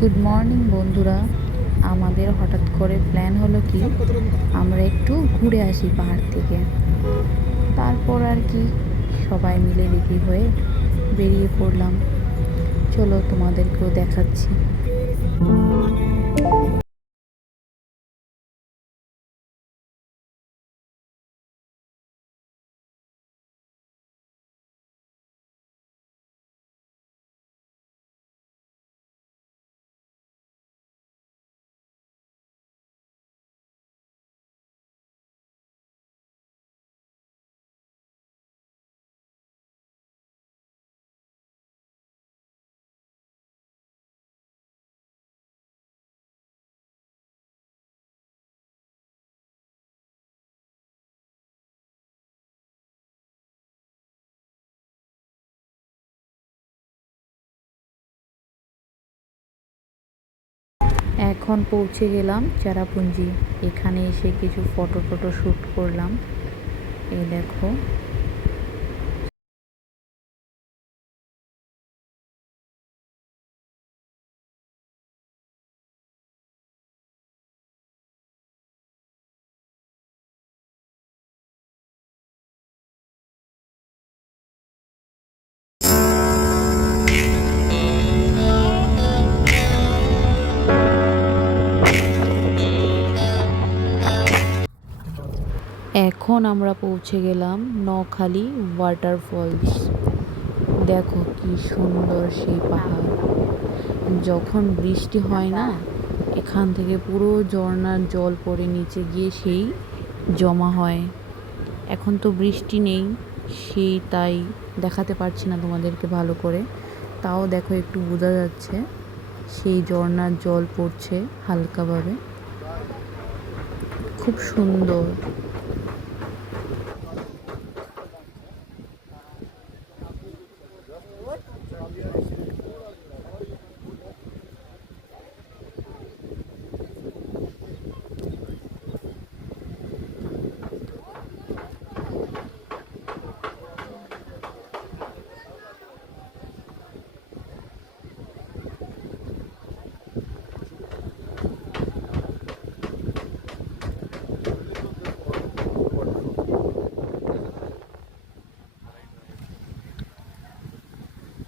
Good morning বন্ধুরা। আমাদের হঠাৎ করে প্ল্যান হলো কি আমরা একটু ঘুরে আসি পাহাড় থেকে। তারপর আর কি সবাই মিলে রেডি হয়ে বেরিয়ে পড়লাম। চলো তোমাদেরকেও দেখাচ্ছি। এখন পৌঁছে গেলাম চেরাপুঞ্জি। এখানে এসে কিছু ফটো শ্যুট করলাম। এই দেখো। এখন আমরা পৌঁছে গেলাম নখালি ওয়াটারফলস। দেখো কি সুন্দর সেই পাহাড়। যখন বৃষ্টি হয় না, এখান থেকে পুরো ঝর্ণার জল পড়ে নিচে গিয়ে সেই জমা হয়। এখন তো বৃষ্টি নেই, সেই তাই দেখাতে পারছি না তোমাদেরকে ভালো করে। তাও দেখো একটু বোঝা যাচ্ছে সেই ঝর্ণার জল পড়ছে হালকাভাবে। খুব সুন্দর।